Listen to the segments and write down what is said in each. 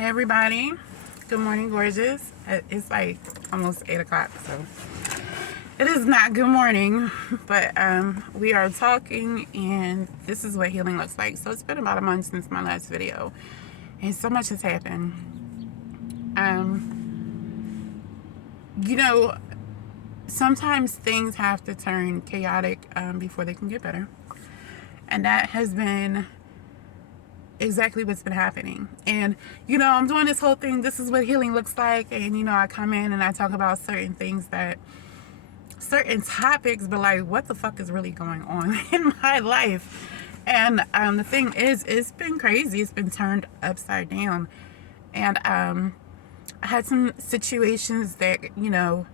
Hey everybody, good morning gorgeous. It's like almost 8 o'clock, so it is not good morning, but we are talking and this is what healing looks like. So it's been about a month since my last video and so much has happened. You know, sometimes things have to turn chaotic before they can get better, and that has been exactly what's been happening. And I'm doing this whole thing, this is what healing looks like, and I come in and I talk about certain things, that certain topics, but like, what the fuck is really going on in my life? And the thing is, it's been crazy. It's been turned upside down. And I had some situations that the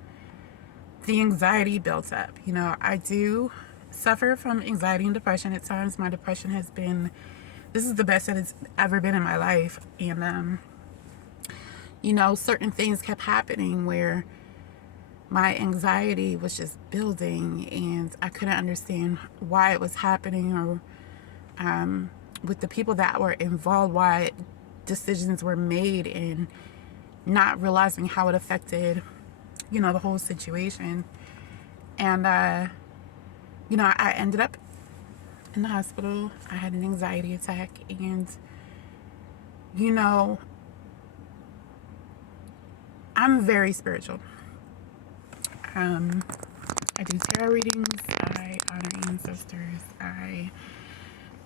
anxiety built up. I do suffer from anxiety and depression at times. My depression has been, this is the best that it's ever been in my life. And certain things kept happening where my anxiety was just building and I couldn't understand why it was happening, or with the people that were involved, why decisions were made, and not realizing how it affected the whole situation. And I ended up in the hospital. I had an anxiety attack, and I'm very spiritual. I do tarot readings, I honor ancestors, I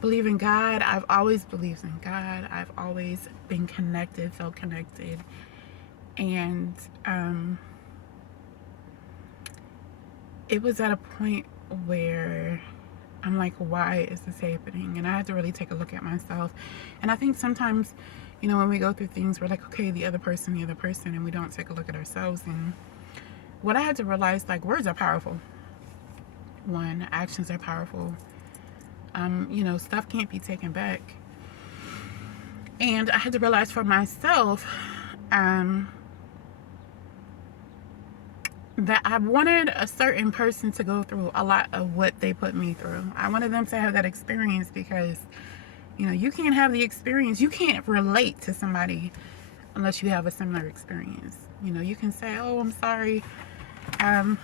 believe in God. I've always believed in God. I've always been connected, felt connected. And it was at a point where I'm like, why is this happening? And I had to really take a look at myself. And I think sometimes, when we go through things, we're like, okay, the other person, and we don't take a look at ourselves. And what I had to realize, like, words are powerful. One, actions are powerful. Stuff can't be taken back. And I had to realize for myself that I wanted a certain person to go through a lot of what they put me through. I wanted them to have that experience, because you can't have the experience. You can't relate to somebody unless you have a similar experience. You can say, oh, I'm sorry. Oh,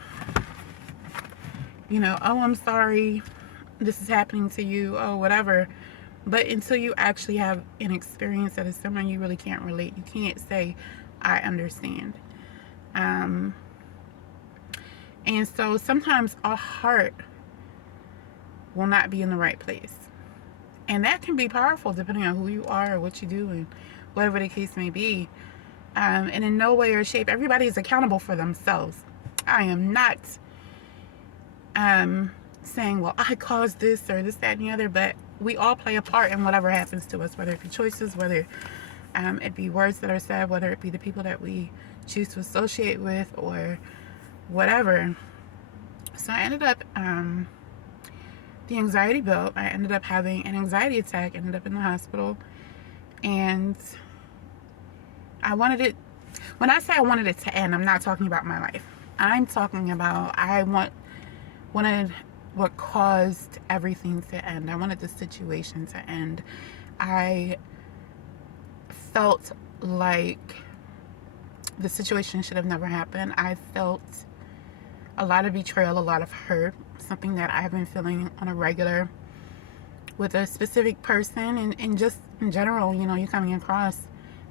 I'm sorry this is happening to you, oh, whatever. But until you actually have an experience that is similar, you really can't relate. You can't say, I understand. And so sometimes our heart will not be in the right place. And that can be powerful depending on who you are or what you do and whatever the case may be. And in no way or shape, everybody is accountable for themselves. I am not saying, well, I caused this or this, that, and the other, but we all play a part in whatever happens to us, whether it be choices, whether it be words that are said, whether it be the people that we choose to associate with, or whatever. So I ended up, the anxiety built. I ended up having an anxiety attack, ended up in the hospital, and I wanted it, when I say I wanted it to end, I'm not talking about my life. I'm talking about I wanted what caused everything to end. I wanted the situation to end. I felt like the situation should have never happened. I felt a lot of betrayal, a lot of hurt, something that I've been feeling on a regular with a specific person, and just in general, you coming across,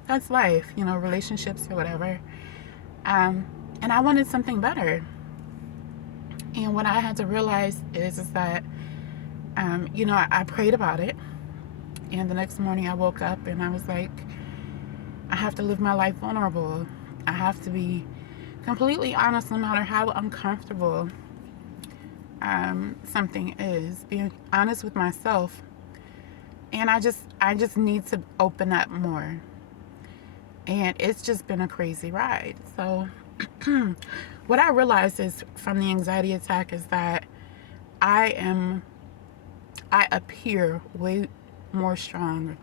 that's life, relationships or whatever. And I wanted something better. And what I had to realize is that, I prayed about it. And the next morning I woke up and I was like, I have to live my life vulnerable. I have to be completely honest, no matter how uncomfortable something is. Being honest with myself. And I just need to open up more. And it's just been a crazy ride. So what I realized is from the anxiety attack is that I appear way more stronger.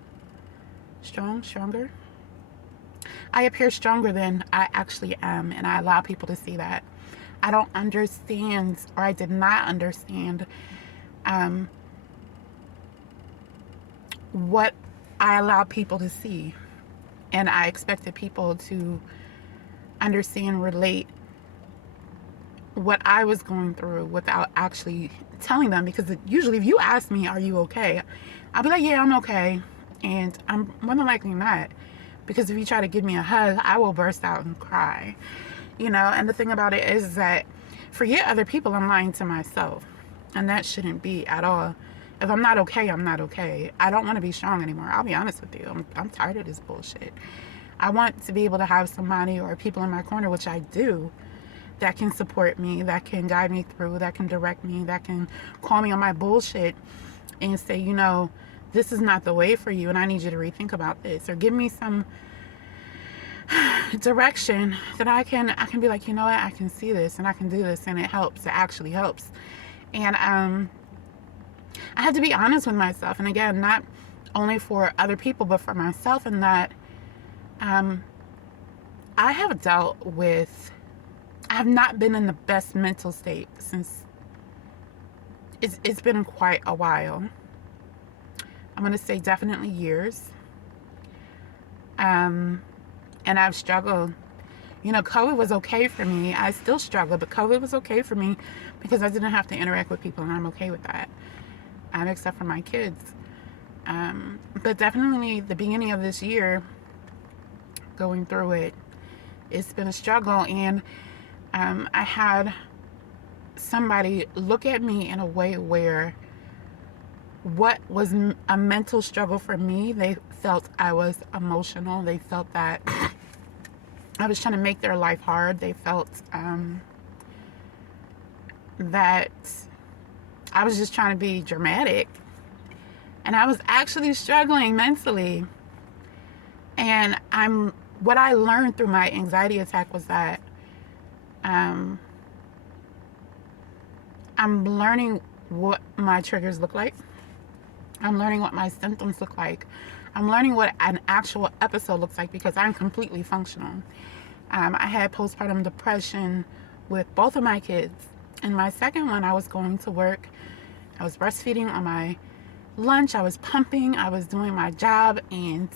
I appear stronger than I actually am, and I allow people to see that. I don't understand, or I did not understand what I allow people to see. And I expected people to understand, relate what I was going through without actually telling them. Because usually if you ask me, are you okay? I'll be like, yeah, I'm okay. And I'm more than likely not. Because if you try to give me a hug, I will burst out and cry. And the thing about it is that forget other people, I'm lying to myself. And that shouldn't be at all. If I'm not okay, I'm not okay. I don't want to be strong anymore. I'll be honest with you. I'm tired of this bullshit. I want to be able to have somebody or people in my corner, which I do, that can support me, that can guide me through, that can direct me, that can call me on my bullshit and say, this is not the way for you and I need you to rethink about this, or give me some direction that I can be like, you know what, I can see this and I can do this and it helps. It actually helps. And I have to be honest with myself, and again, not only for other people but for myself, in that I have not been in the best mental state since it's been quite a while. I'm going to say definitely years. And I've struggled. COVID was okay for me. I still struggle, but COVID was okay for me because I didn't have to interact with people, and I'm okay with that. Except for my kids. But definitely the beginning of this year, going through it, it's been a struggle. And I had somebody look at me in a way where what was a mental struggle for me, they felt I was emotional. They felt that I was trying to make their life hard. They felt that I was just trying to be dramatic. And I was actually struggling mentally. And what I learned through my anxiety attack was that I'm learning what my triggers look like. I'm learning what my symptoms look like. I'm learning what an actual episode looks like, because I'm completely functional. I had postpartum depression with both of my kids. And my second one, I was going to work. I was breastfeeding on my lunch. I was pumping. I was doing my job. And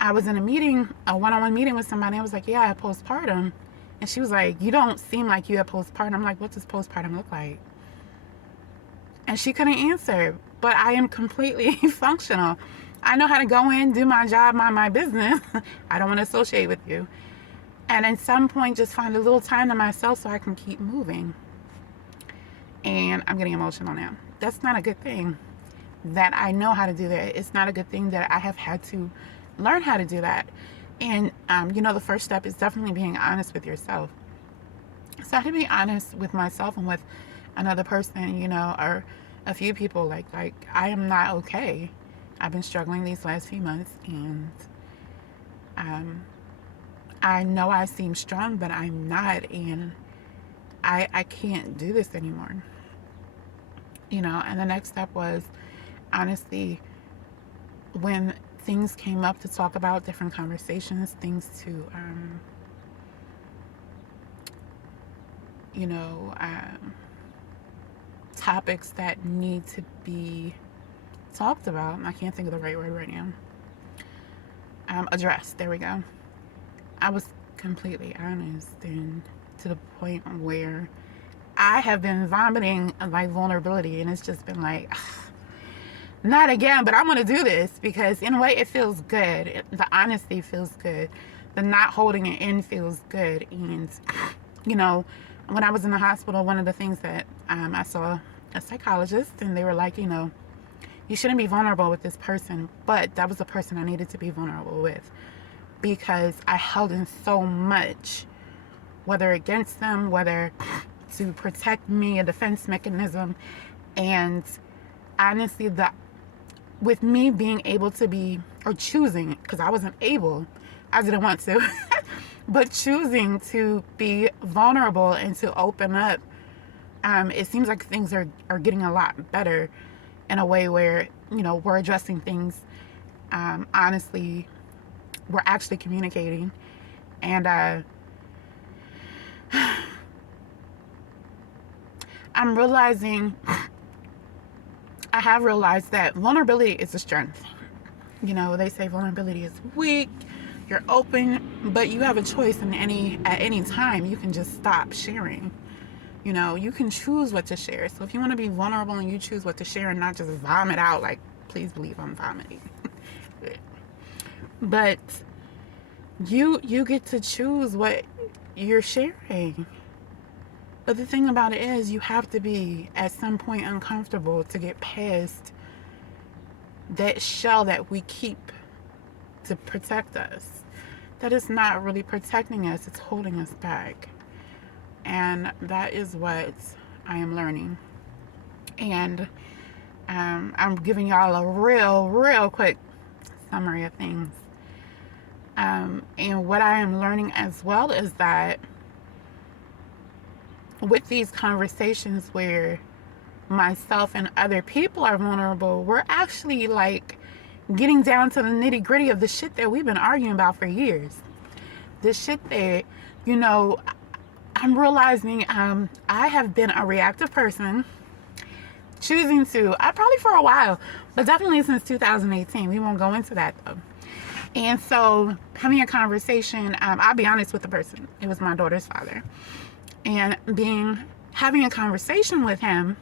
I was in a one-on-one meeting with somebody. I was like, yeah, I have postpartum. And she was like, you don't seem like you have postpartum. I'm like, what does postpartum look like? And she couldn't answer. But I am completely functional. I know how to go in, do my job, mind my business. I don't want to associate with you. And at some point, just find a little time to myself so I can keep moving. And I'm getting emotional now. That's not a good thing that I know how to do that. It's not a good thing that I have had to learn how to do that. And, the first step is definitely being honest with yourself. So I have to be honest with myself and with another person, or a few people. Like I am not okay. I've been struggling these last few months, and I know I seem strong, but I'm not, and I can't do this anymore. And the next step was, honestly, when things came up to talk about, different conversations, things to, topics that need to be talked about. I can't think of the right word right now. Addressed. There we go. I was completely honest, and to the point where I have been vomiting like vulnerability, and it's just been like, not again, but I'm going to do this, because in a way it feels good. The honesty feels good. The not holding it in feels good. And, when I was in the hospital, one of the things that I saw a psychologist, and they were like, you shouldn't be vulnerable with this person. But that was the person I needed to be vulnerable with, because I held in so much, whether against them, whether to protect me, a defense mechanism. And honestly, with me being able to be, or choosing, because I wasn't able, I didn't want to, but choosing to be vulnerable and to open up, it seems like things are getting a lot better, in a way where, we're addressing things. Honestly, we're actually communicating. And I have realized that vulnerability is a strength. You know, they say vulnerability is weak. You're open, but you have a choice at any time. You can just stop sharing. You know, you can choose what to share. So if you want to be vulnerable and you choose what to share and not just vomit out, like, please believe I'm vomiting. But you get to choose what you're sharing. But the thing about it is, you have to be at some point uncomfortable to get past that shell that we keep to protect us. That is not really protecting us, it's holding us back. And that is what I am learning. And I'm giving y'all a real quick summary of things. And what I am learning as well is that with these conversations where myself and other people are vulnerable, we're actually like getting down to the nitty gritty of the shit that we've been arguing about for years. The shit that, you know, I'm realizing I have been a reactive person, choosing to, probably for a while, but definitely since 2018. We won't go into that though. And so having a conversation, I'll be honest with the person. It was my daughter's father. And having a conversation with him,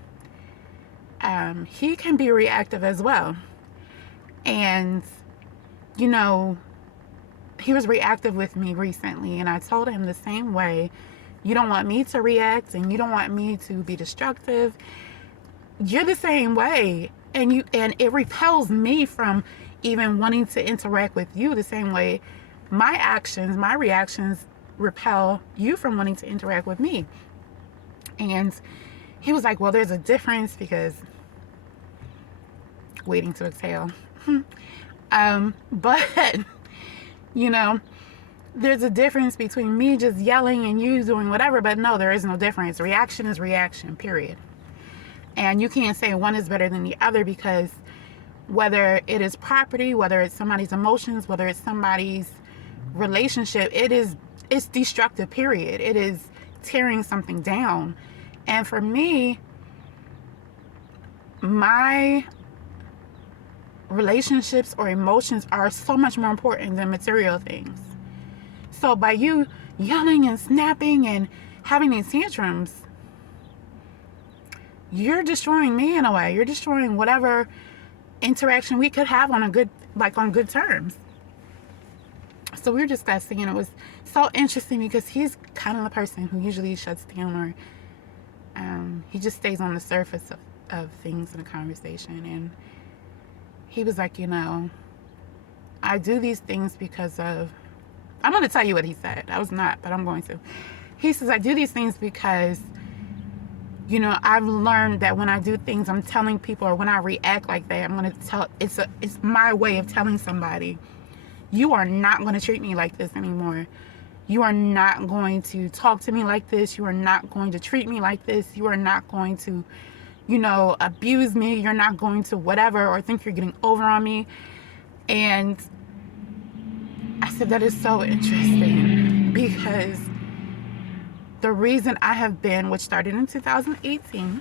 he can be reactive as well. And, you know, he was reactive with me recently, and I told him the same way. You don't want me to react, and you don't want me to be destructive. You're the same way, and it repels me from even wanting to interact with you the same way my reactions repel you from wanting to interact with me. And he was like, well, there's a difference because waiting to exhale. But you know, there's a difference between me just yelling and you doing whatever. But no, there is no difference. Reaction is reaction, period. And you can't say one is better than the other, because whether it is property, whether it's somebody's emotions, whether it's somebody's relationship, it's destructive, period. It is tearing something down. And for me, my relationships or emotions are so much more important than material things. So by you yelling and snapping and having these tantrums, you're destroying me in a way. You're destroying whatever interaction we could have on good terms. So we were discussing, and it was so interesting because he's kind of the person who usually shuts down, or he just stays on the surface of things in a conversation. And he was like, you know, I do these things because of, I'm going to tell you what he said. I was not, but I'm going to. He says, I do these things because, you know, I've learned that when I do things, I'm telling people, or when I react like that, I'm going to tell, it's my way of telling somebody, you are not going to treat me like this anymore. You are not going to talk to me like this. You are not going to treat me like this. You are not going to, you know, abuse me. You're not going to whatever, or think you're getting over on me. And I said, that is so interesting, because the reason I have been, which started in 2018,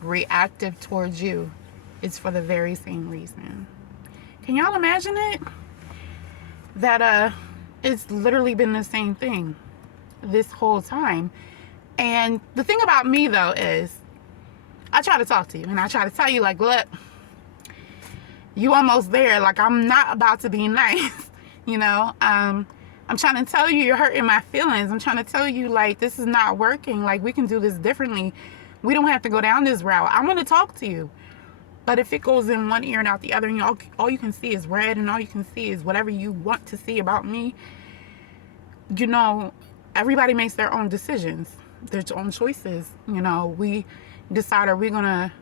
reactive towards you is for the very same reason. Can y'all imagine it? That it's literally been the same thing this whole time. And the thing about me though is, I try to talk to you and I try to tell you, like, look, you almost there. Like, I'm not about to be nice, you know. I'm trying to tell you, you're hurting my feelings. I'm trying to tell you, like, this is not working. Like, we can do this differently. We don't have to go down this route. I want to talk to you. But if it goes in one ear and out the other, and all you can see is red, and all you can see is whatever you want to see about me, you know, everybody makes their own decisions, their own choices. You know, we decide, are we going to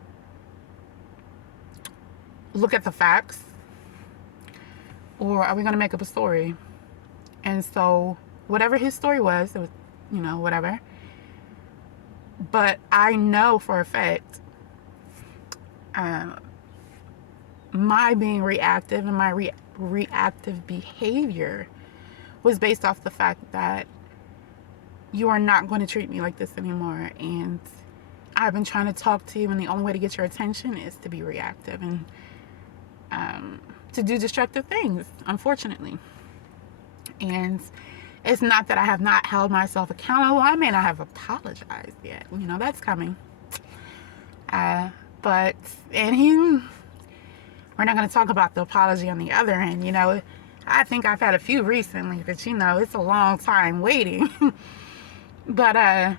look at the facts, or are we going to make up a story? And so whatever his story was, it was, you know, whatever. But I know for a fact, my being reactive and my reactive behavior was based off the fact that you are not going to treat me like this anymore. And I've been trying to talk to you, and the only way to get your attention is to be reactive. And to do destructive things, unfortunately. And it's not that I have not held myself accountable. I may not have apologized yet. You know, that's coming. But, we're not going to talk about the apology on the other end. You know, I think I've had a few recently, but you know, it's a long time waiting. But,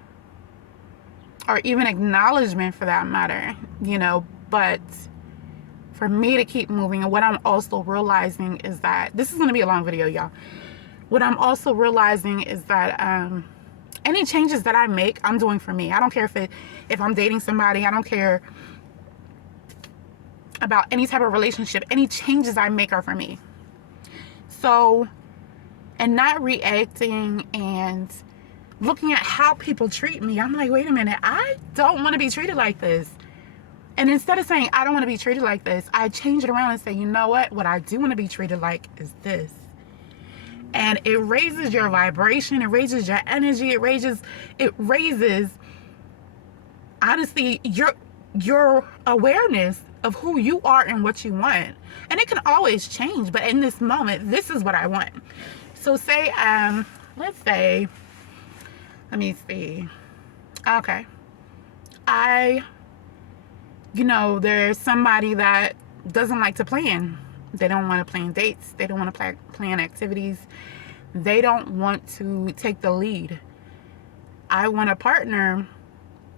or even acknowledgement for that matter, you know, but for me to keep moving. And what I'm also realizing is that, this is going to be a long video, y'all. What I'm also realizing is that any changes that I make, I'm doing for me. I don't care if I'm dating somebody. I don't care about any type of relationship. Any changes I make are for me. So, and not reacting and looking at how people treat me, I'm like, wait a minute, I don't want to be treated like this. And instead of saying, I don't want to be treated like this, I change it around and say, you know what I do want to be treated like is this. And it raises your vibration, it raises your energy, it raises honestly your awareness of who you are and what you want. And it can always change, but in this moment, this is what I want. So say, let's say, let me see. Okay. You know, there's somebody that doesn't like to plan. They don't want to plan dates. They don't want to plan activities. They don't want to take the lead. I want a partner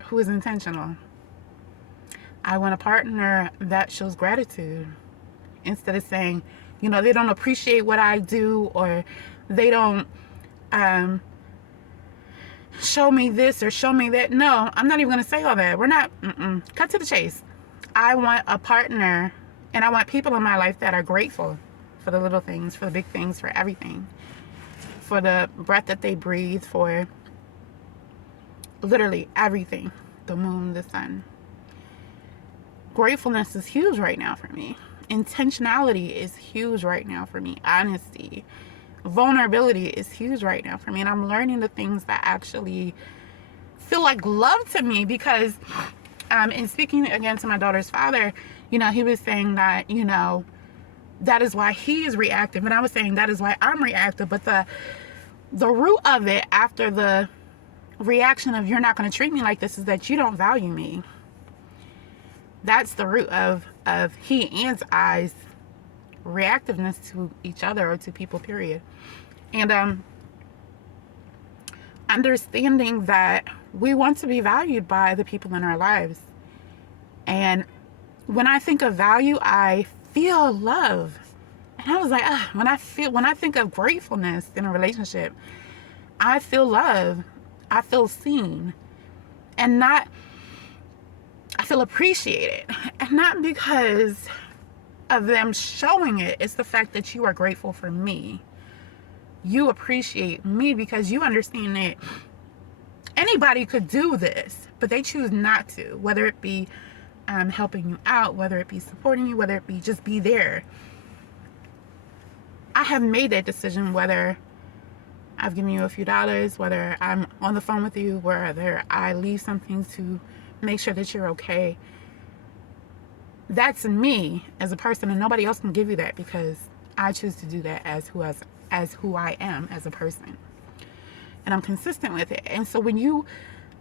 who is intentional. I want a partner that shows gratitude. Instead of saying, you know, they don't appreciate what I do, or they don't show me this or show me that. No, I'm not even going to say all that. We're not, cut to the chase. I want a partner, and I want people in my life that are grateful for the little things, for the big things, for everything. For the breath that they breathe, for literally everything. The moon, the sun. Gratefulness is huge right now for me. Intentionality is huge right now for me. Honesty. Vulnerability is huge right now for me. And I'm learning the things that actually feel like love to me, because in speaking again to my daughter's father, you know, he was saying that, you know, that is why he is reactive. And I was saying that is why I'm reactive. But the root of it, after the reaction of you're not going to treat me like this, is that you don't value me. That's the root of he and I's reactiveness to each other, or to people, period. And understanding that we want to be valued by the people in our lives. And when I think of value, I feel love. And I was like, when I think of gratefulness in a relationship, I feel love. I feel seen. And I feel appreciated. And not because of them showing it. It's the fact that you are grateful for me. You appreciate me because you understand that anybody could do this, but they choose not to. Whether it be helping you out, whether it be supporting you, whether it be just be there. I have made that decision, whether I've given you a few dollars, whether I'm on the phone with you, whether I leave something to make sure that you're okay. That's me as a person, and nobody else can give you that, because I choose to do that as who I am as a person. And I'm consistent with it. And so when you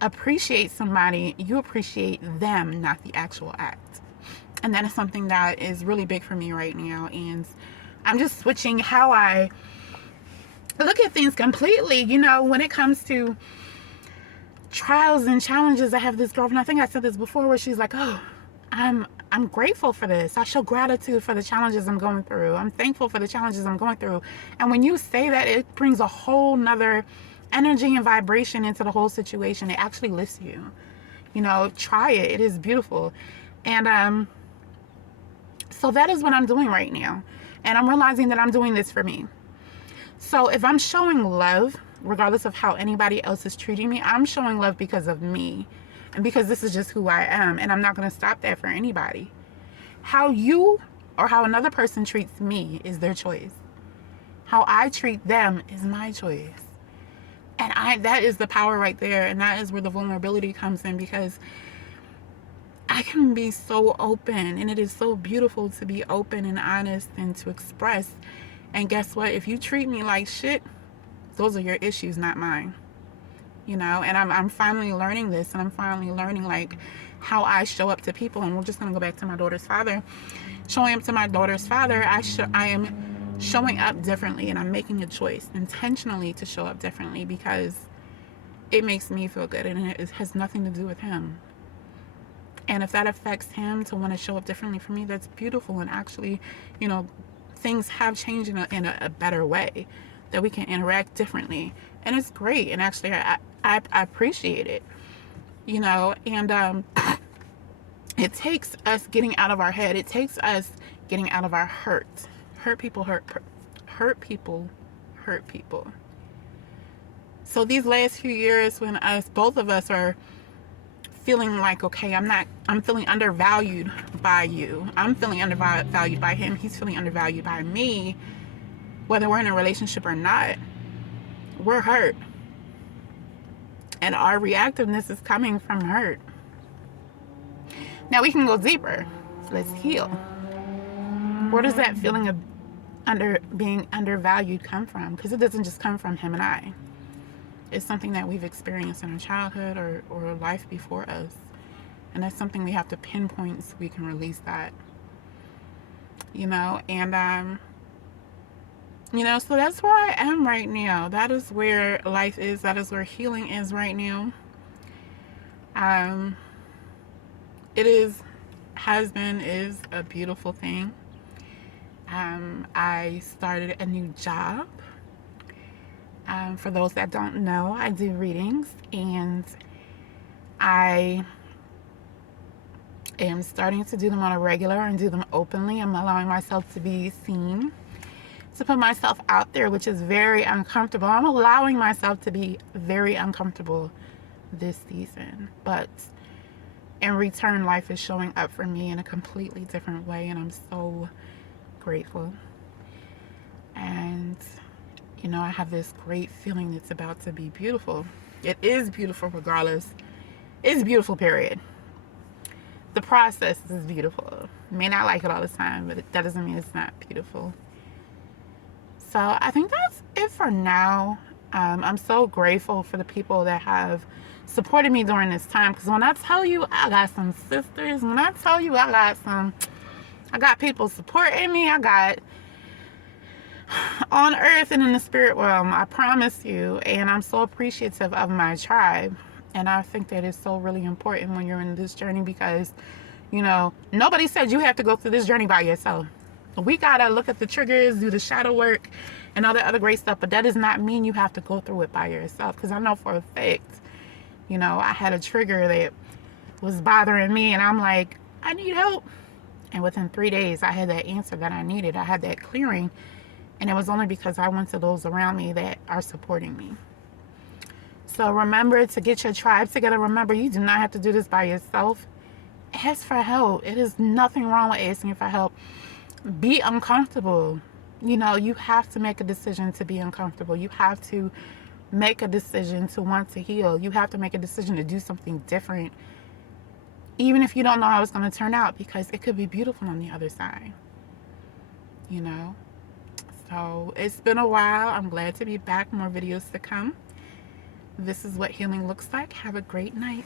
appreciate somebody, you appreciate them, not the actual act. And that is something that is really big for me right now. And I'm just switching how I look at things completely. You know, when it comes to trials and challenges, I have this girlfriend, I think I said this before, where she's like, oh, I'm grateful for this. I show gratitude for the challenges I'm going through. I'm thankful for the challenges I'm going through. And when you say that, it brings a whole nother energy and vibration into the whole situation. It actually lifts you. You know, try it. It is beautiful. And so that is what I'm doing right now. And I'm realizing that I'm doing this for me. So if I'm showing love, regardless of how anybody else is treating me, I'm showing love because of me. And because this is just who I am. And I'm not going to stop that for anybody. How you or how another person treats me is their choice. How I treat them is my choice. And that is the power right there. And that is where the vulnerability comes in, because I can be so open, and it is so beautiful to be open and honest and to express. And guess what? If you treat me like shit, those are your issues, not mine. You know, and I'm finally learning this, and I'm finally learning like how I show up to people. And we're just gonna go back to my daughter's father. Showing up to my daughter's father, I am showing up differently, and I'm making a choice intentionally to show up differently because it makes me feel good, and it has nothing to do with him. And if that affects him to want to show up differently for me, that's beautiful. And actually, you know, things have changed in a better way, that we can interact differently, and it's great. And actually, I appreciate it, you know. And it takes us getting out of our head. It takes us getting out of our hurt. Hurt people hurt people hurt people. So these last few years, when both of us are feeling like, okay, I'm feeling undervalued by you. I'm feeling undervalued by him. He's feeling undervalued by me. Whether we're in a relationship or not, we're hurt. And our reactiveness is coming from hurt. Now we can go deeper. Let's heal. Where does that feeling of being undervalued come from? Because it doesn't just come from him and I. It's something that we've experienced in our childhood or life before us. And that's something we have to pinpoint so we can release that. You know, and you know, so that's where I am right now. That is where life is. That is where healing is right now. Is a beautiful thing. I started a new job. For those that don't know, I do readings, and I am starting to do them on a regular and do them openly. I'm allowing myself to be seen, to put myself out there, which is very uncomfortable. I'm allowing myself to be very uncomfortable this season, but in return, life is showing up for me in a completely different way, and I'm so grateful. And you know, I have this great feeling it's about to be beautiful. It is beautiful regardless. It's beautiful, period. The process is beautiful. May not like it all the time, but that doesn't mean it's not beautiful. So I think that's it for now. I'm so grateful for the people that have supported me during this time, because when I tell you I got some sisters, when I tell you I got people supporting me, I got on earth and in the spirit realm, I promise you. And I'm so appreciative of my tribe. And I think that is so really important when you're in this journey, because, you know, nobody said you have to go through this journey by yourself. We gotta look at the triggers, do the shadow work, and all the other great stuff. But that does not mean you have to go through it by yourself. Because I know for a fact, you know, I had a trigger that was bothering me, and I'm like, I need help. And within 3 days, I had that answer that I needed. I had that clearing. And it was only because I went to those around me that are supporting me. So remember to get your tribe together. Remember, you do not have to do this by yourself. Ask for help. It is nothing wrong with asking for help. Be uncomfortable. You know, you have to make a decision to be uncomfortable. You have to make a decision to want to heal. You have to make a decision to do something different, even if you don't know how it's going to turn out, because it could be beautiful on the other side. You know? So it's been a while. I'm glad to be back. More videos to come. This is what healing looks like. Have a great night.